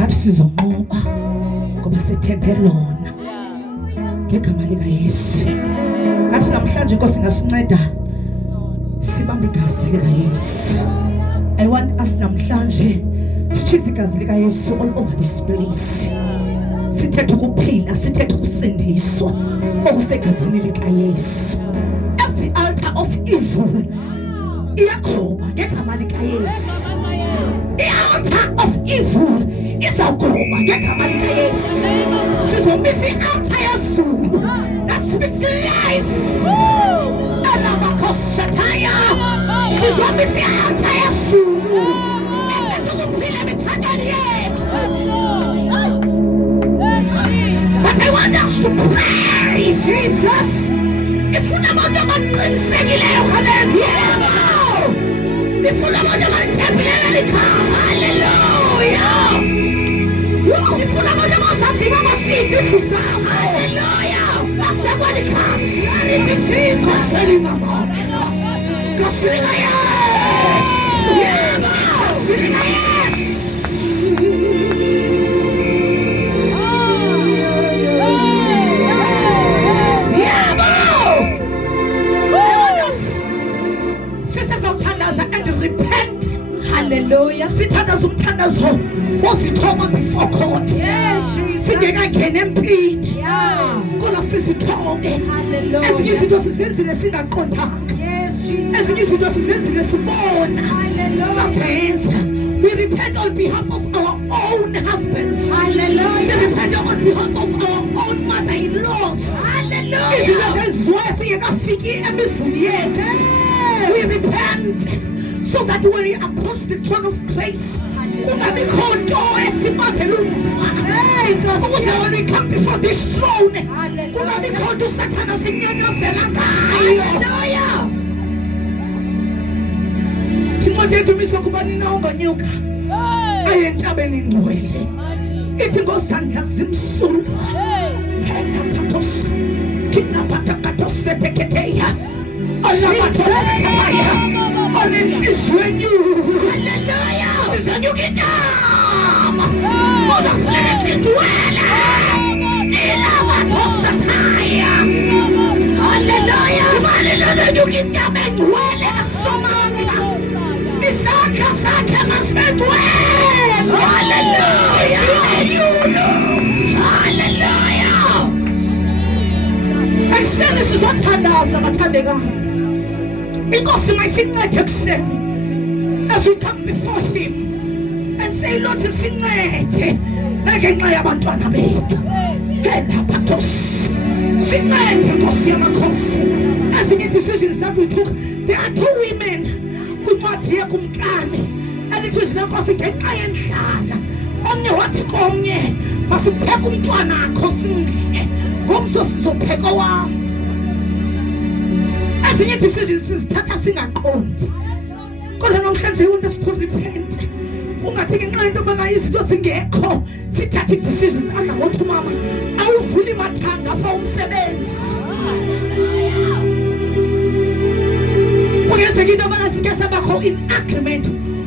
nathi sizonqoba ngoba sethembe lona ngegama lika Yesu. Ngathi namhlanje Nkosi ngasinceda sibambe igazi lika Yesu. I want us namhlanje sichize igazi lika Yesu all over this place. Sithethe ukuphila, sithethe ukusindiswa okusegazini lika Yesu. Every altar of evil iyakhoba ngegama lika Yesu. The altar of evil izawugoba ngegama lika Yesu. Sizomisa i-altar yezulu that speaks life. Alabakoshataya. Sizomisa i-altar yezulu ethethe ukuphila emithadweni yethu. But I want us to pray, Jesus. Ifuna abantu abaqinisekileyo haleluya. Ifuna abantu abathembileyo likhaya haleluya. Ifuna abantu abasaziwa amasisi zabo haleluya. Basekwalikhasi lithi Jesus selimama. Kasilika Yesu. Kasilika Yesu. Hallelujah. Sithandaza umthandazo wozithoma before court. Singekangena empini. Kodwa sizithome. Ezinye izinto sizenzile singaqondanga. Ezinye izinto sizenzile sibona. Sasenza. We repent on behalf of our own husbands. Hallelujah. We repent on behalf of our own mother-in-laws. Hallelujah. Izinto zenziwayo singekafiki emizini yethu. We repent. So that when we approach the throne of grace, when we come before this throne, Hallelujah. It's a new kingdom. God of blessing dwell. Hallelujah. Hallelujah. New kingdom and dwell. Isaka saka must dwell. Hallelujah. Hallelujah. I said this is what Tandega. Because my signature as we come before him and say, Lord, sing it. Nagenxa yabantwana bethu. Hela patos. Sing it Nkosi yamakhosi. As in the decisions that we took, there are two women kuncwadi yekumkani. And it was Nkosi ngenxa yendlala. Omnye wathi komnye masipheke umntwana akho simhle. Ngomso sizopheka wami. Ezinye decisions sizithatha singaqondi. Kodwa namhlanje I want us to repent. Kungathi ngenxa into bana izinto zingekho sithatha decisions adla ngothi mama awuvuli mathanga fa umsebenzi. Kuyenzeka into bana sike sabakho in agreement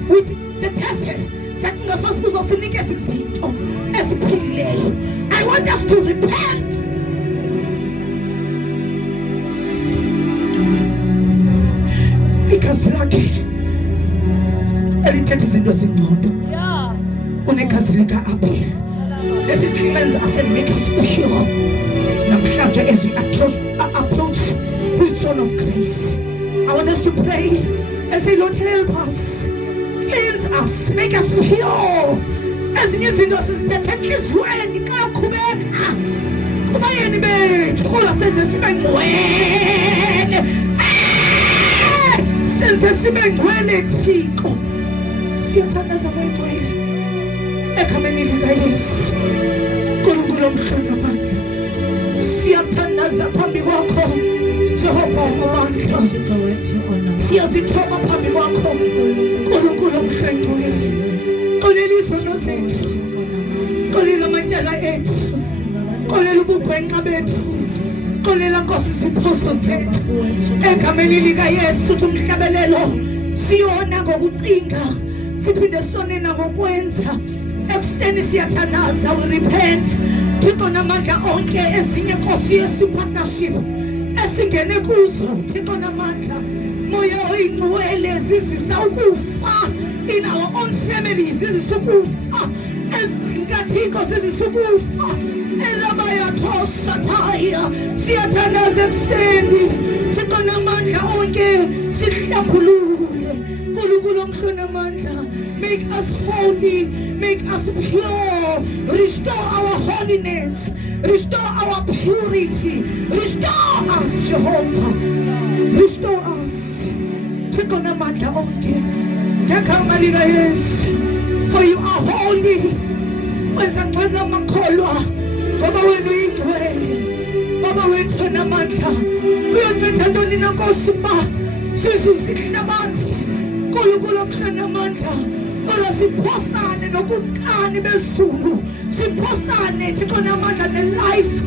with the devil. Sathi ngafasi kuzosinike izinto eziphilileyo. I want us to repent. Because lakhe elithethe izinto ezingcono unegazi lika Abel. Let it cleanse us and make us pure. Namhlanje as we approach his throne of grace, I want us to pray and say, Lord, help us, cleanse us, make us pure. Ezinye izinto sizithethe enhliziyweni xa uqhubeka kubayeni bethu kodwa senze sibe ngcwele. Senze sibe ngcwele Thixo. Siyathandaza ngcwele egameni lika Yesu. Nkulunkulu omhlonamandla. Siyathandaza phambi kwakho Jehova wamandla. Siyazithoba phambi kwakho Nkulunkulu omhlonamandla. Xolela izono zethu. Xolela amatyala ethu. Xolela ubugwenxa bethu. Xolela Nkosi iziphoso zethu. Egameni lika Yesu umhlabelelo siyona ngokucinga siphinde sone nangokwenza ekuseni siyathandaza, we repent Thixo namandla onke ezinye Nkosi Yesu partnership esingene kuzo Thixo namandla moya oyingcwele zizisa ukufa in our own families, zizisa ukufa ezinkathiko zizisa ukufa elabayathoshaya siyathandaza ekuseni Thixo namandla onke sihlambulule Nkulunkulu omhlonamandla. Make us holy, make us pure, restore our holiness, restore our purity, restore us Jehovah, restore us Thixo namandla onke ngegama lika Yesu, for you are holy. Wenza ngcono amakholwa ngoba wena uyingcwele. Baba wethu namandla uyocitha ntoni na Nkosi ba sisihlabathi Nkulunkulu omhlonamandla ora siphosane nokunkani bezulu, siphosane Thixo namandla ne-life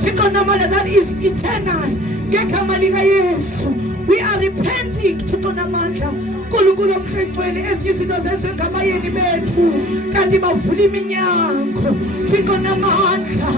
Thixo namandla that is eternal ngegama lika Yesu. We are repenting Thixo namandla Nkulunkulu omhlengcwele ezinye izinto zenziwe ngabayeni bethu kanti bavula iminyango Thixo namandla,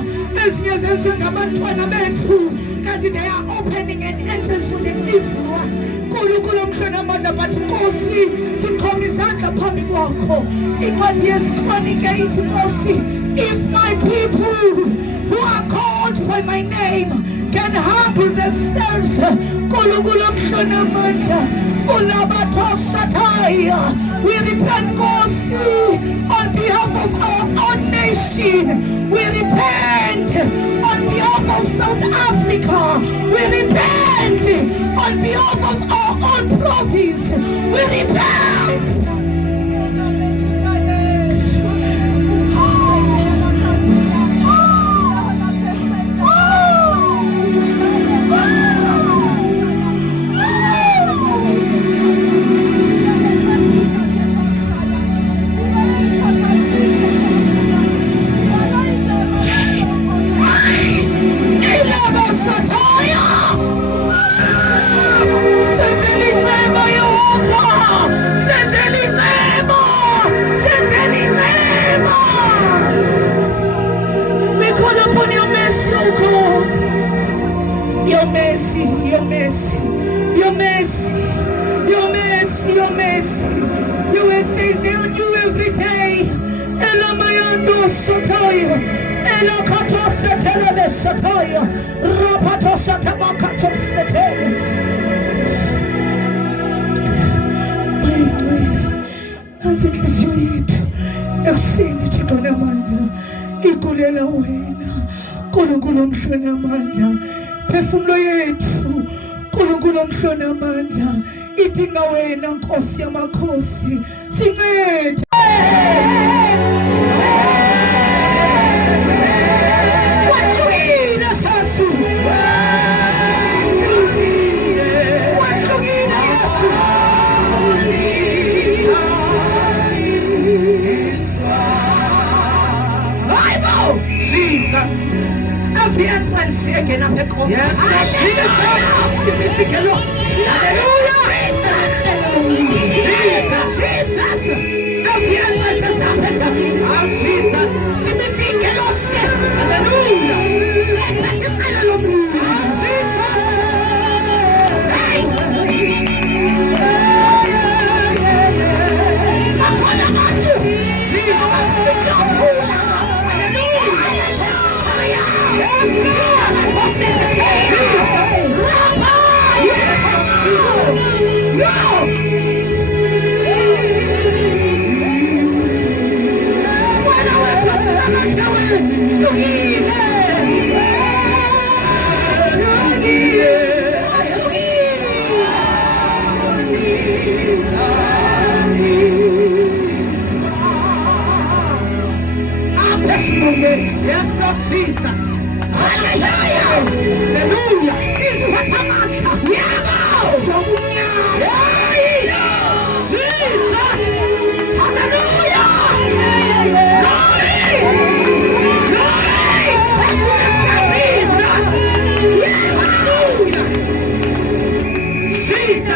ezinye zenziwe ngabantwana bethu kanti they are opening an entrance for the evil one Nkulunkulu omhlonamandla. But Nkosi siqhoma izandla phambi kwakho, incwadi yezikronike ithi Nkosi, if my people who are called by my name can humble themselves Nkulunkulu omhlonamandla ulabathoshataya, we repent Nkosi on behalf of our own nation, we repent on behalf of South Africa, we repent on behalf of our own province, we repent. Inhliziyo yethu ekuseni Thixo namandla ikulela wena Nkulunkulu omhlonamandla. Phefumulo yethu Nkulunkulu omhlonamandla idinga wena Nkosi yamakhosi, sincede. Every entrance again of the cross. Yes, Jesus. Hallelujah. Jesus. Jesus. Every entrance has happened to me. Oh, Jesus. Hallelujah. Hallelujah. Oh, Jesus. Yes, Lord Jesus. Hallelujah. Hallelujah. Is what I'm after. Jesus. Hallelujah. Glory. Glory. Jesus. Jesus.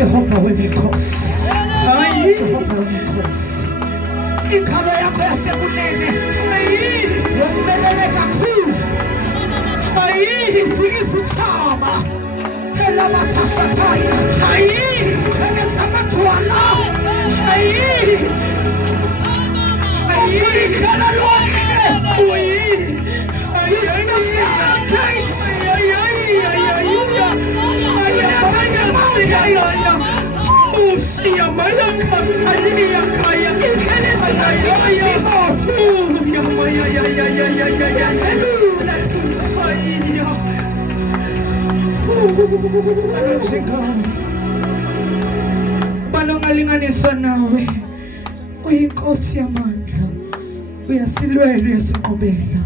Jehova wemikosi, Jehova wemikosi, ikalo yako yasekunene, yombelele kakhulu, ifu chama, hela matashataya, egesamatwala, ikhala lonke, Kasalia kaya. Banongalinganiswa nawe. Uyinkosi yamandla. Uyasilwela, uyasinqobela.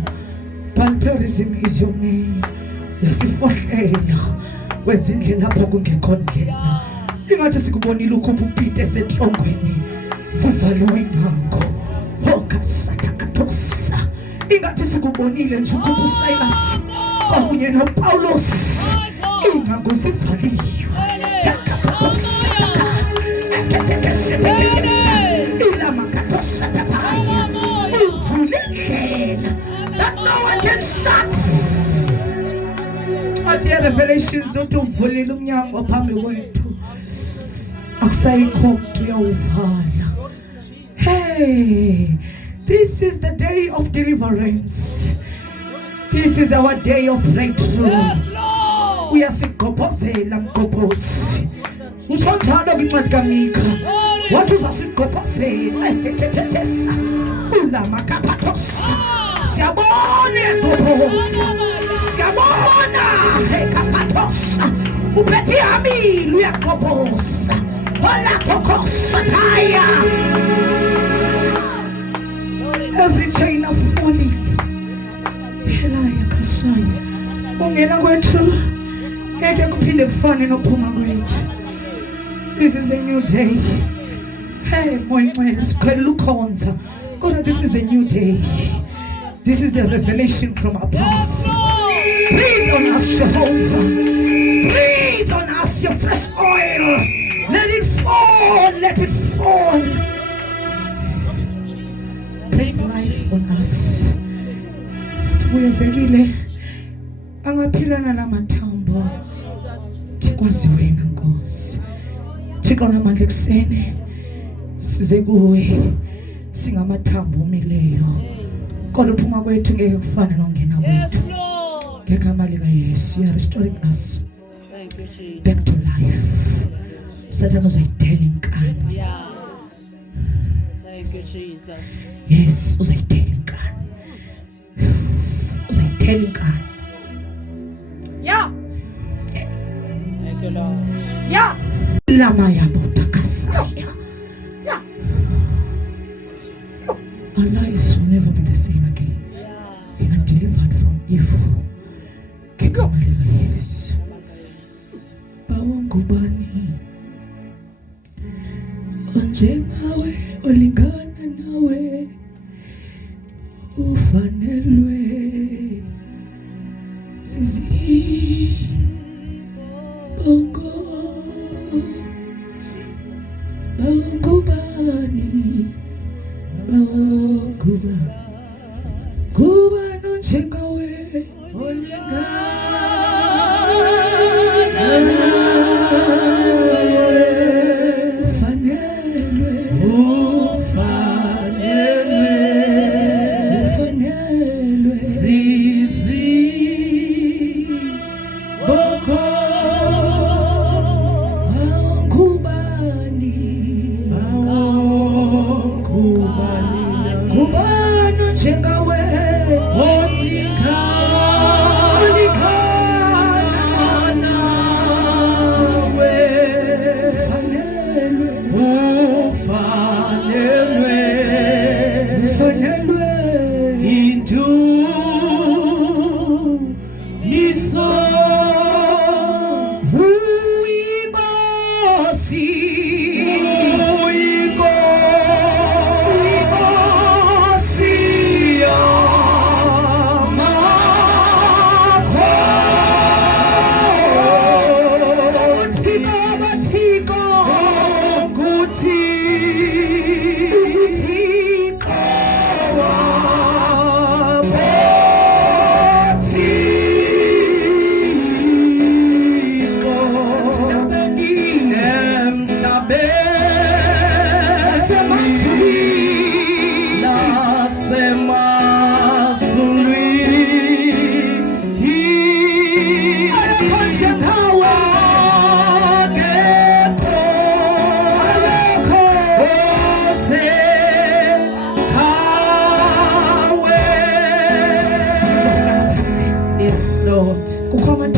Palperism is your name. Uyasifohlela. Wenza indlela lapho kungekho ndlela. Ingathi sikubonile ukhupha uPete esehlongweni. Sivalwe ingqango. Hokasatakatosa. Ingathi sikubonile nje ukhupha uSilas kwakunye noPaulus. Ingqango zivaliwe. Yakatosa taka. Eketekeshetekesa. Ilamakatosa tapaya. Uvule ndlela that no one can shut. Athi revelations uthi uvulile umnyango phambi kwethu. Akusayikho mntu uyawuvala. Hey, this is the day of deliverance. This is our day of breakthrough. Uyasigqobhozela mgqobhozi. Usho njalo kwincwadi kaMika. Wathi uzasigqobhozela ekephetesa. Ulamakapatosa. Siyabona egqobhoza. Siyabona ekapatosa. Uphethe amile uyagqobhoza. Hola kokosataya. Every chain of falling. Helaya kasaya. Ungena kwethu ngeke kuphinde kufane nophuma kwethu. This is a new day. Hey, moyingcwele siqhela ukhonza. Kodwa this is the new day. This is the revelation from above. Breathe on us, Jehovah. Breathe on us your fresh oil. Let it fall, let it fall. Breathe life on us. Tuyezekile angaphilana lamathambo. Tikwazi wena Nkosi. Thixo namandla kusene size kuwe singamathambo omileyo. Kodwa uphuma kwethu ngeke kufane nongena kwethu. Ngegama lika Yesu, you are restoring us back to life. Satan uzayithela inkani. Thank you, Jesus. Yes, uzayithela inkani. Uzayithela inkani. Yeah. Thank you, Lord. Yeah. Lama yabo takasaya. Yeah. Our lives will never be the same again. We are delivered from evil. Ngegama lika Yesu. Bawangubani. Onjengawe olingana nawe ufanelwe sisi bongo bawangubani bawangubani kubani onjengawe olingana nawe ufanelwe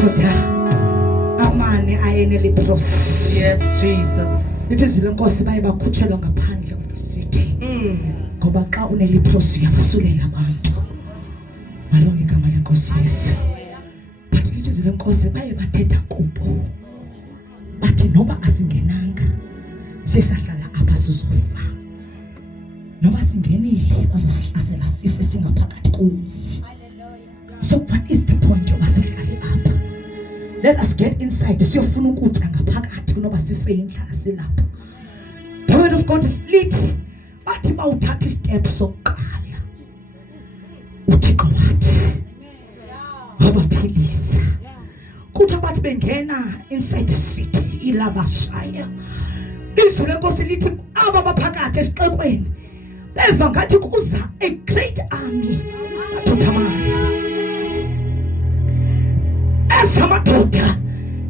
amadoda amane ayeneleprosi. Yes, Jesus. Ithuzi lenkosi baye bakhutshelwa ngaphandle of the city. Ngoba xa uneleprosi uyabasulela abantu. Malonke igama lenkosi Yesu. But ithuzi lenkosi baye bathetha kubo. Bathi noba asingenanga sisahlala apha sizofa. Noba singenile bazosihlasela sife singaphakathi kumzi. So what is the point yoba sihlale apha? Let us get inside. Siyofuna ukutya ngaphakathi kunoba sife indlala silapha. The word of God is lithi bathi bawuthatha istep sokuqala. uThixo wathi wabaphilisa. Kuthi bathi bengena inside the city ilabashaya. Izwi lenkosi lithi aba baphakathi esixekweni beva ngathi kuza a great army. Mathothamani esamadoda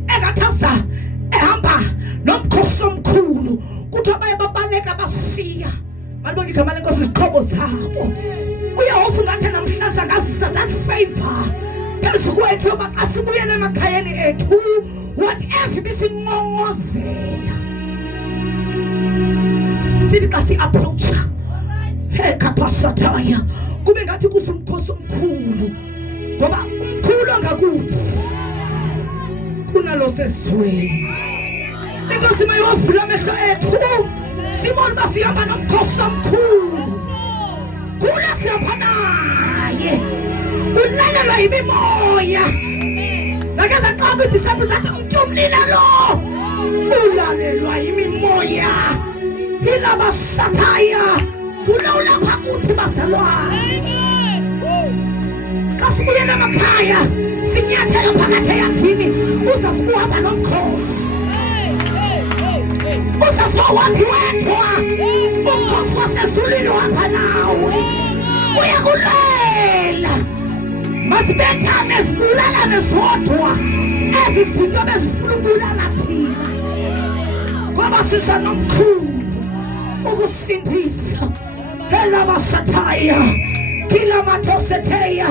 engathaza ehamba nomkhosi omkhulu. Kuthi abaye babaleka bashiya. Malibonke igama lenkosi izixhobo zabo. Uyehova ngathi namhlanje angazisa that favor phezu kwethu yoba xa sibuyele emakhayeni ethu whatever bisinqongozela sithi xa si-approacha kapasataya kube ngathi kusumkhosi omkhulu ngoba umkhulu ongakuthi kunalo sesizweni. Inkosi mayovula amehlo ethu sibone uba sihamba nomkhosi omkhulu. Kula sihamba naye ulalelwa yimimoya. Zake zaxaka idisciples zathi umntu umnina lo ulalelwa yimimoya. Ilabashathaya ulawula phakuthi bazalwane. Xa sibuyela emakhaya sinyathela phakathi eyathini uzasibuhamba nomkhosi. Uzasibawaphi wedwa umkhosi wasezulwini uhamba nawe. Uyakulela masibethane sibulalane zodwa ezi zinto bezifuna ukubulala thina ngoba sisa nomkhulu ukusindisa. Elabashathaya kila mathosetheya.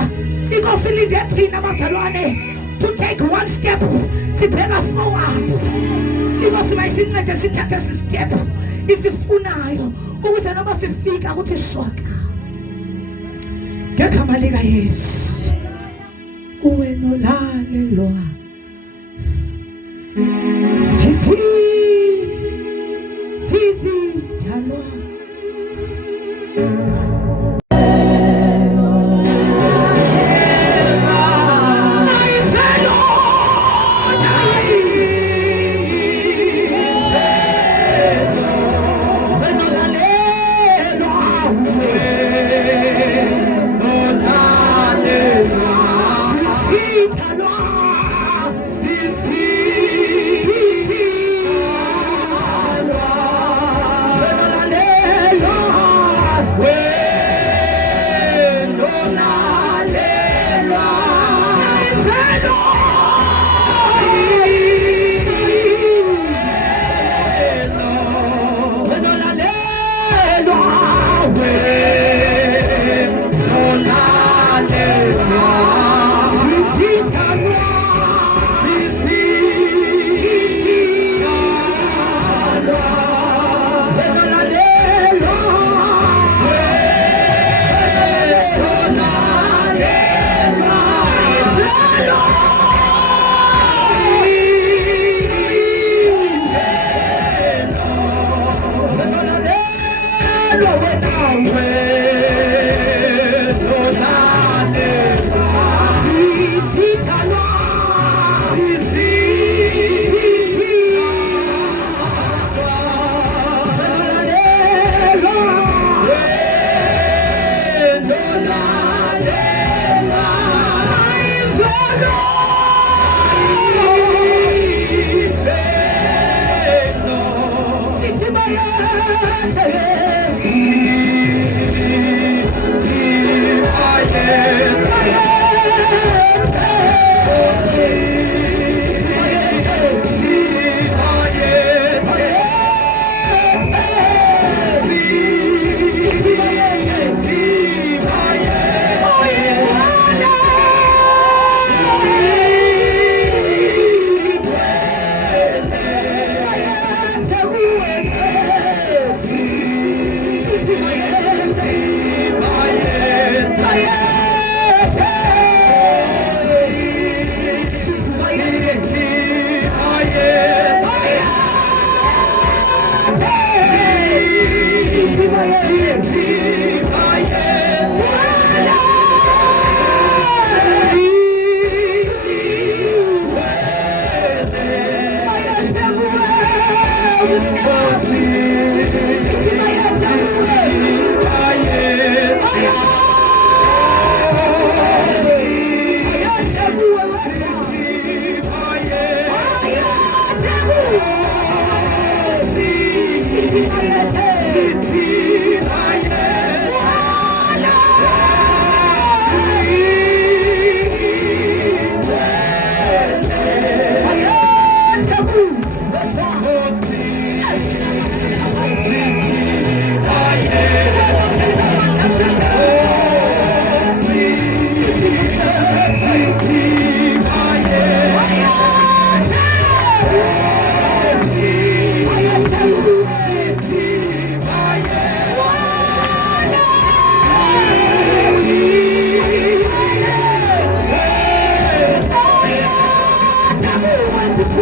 Inkosi ilinde thina bazalwane to take one step sibheka forward. Inkosi mayisincede sithathe step isifunayo ukuze noba sifika kuthi shwaka ngegama lika Yesu. Uwe nolalelwa sizithalwa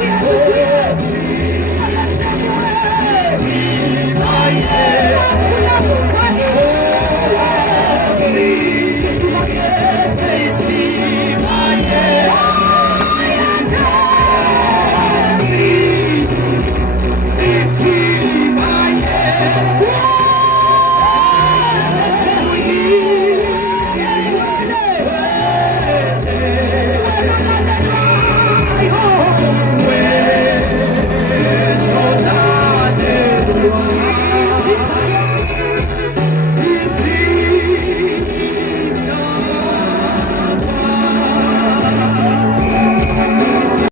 We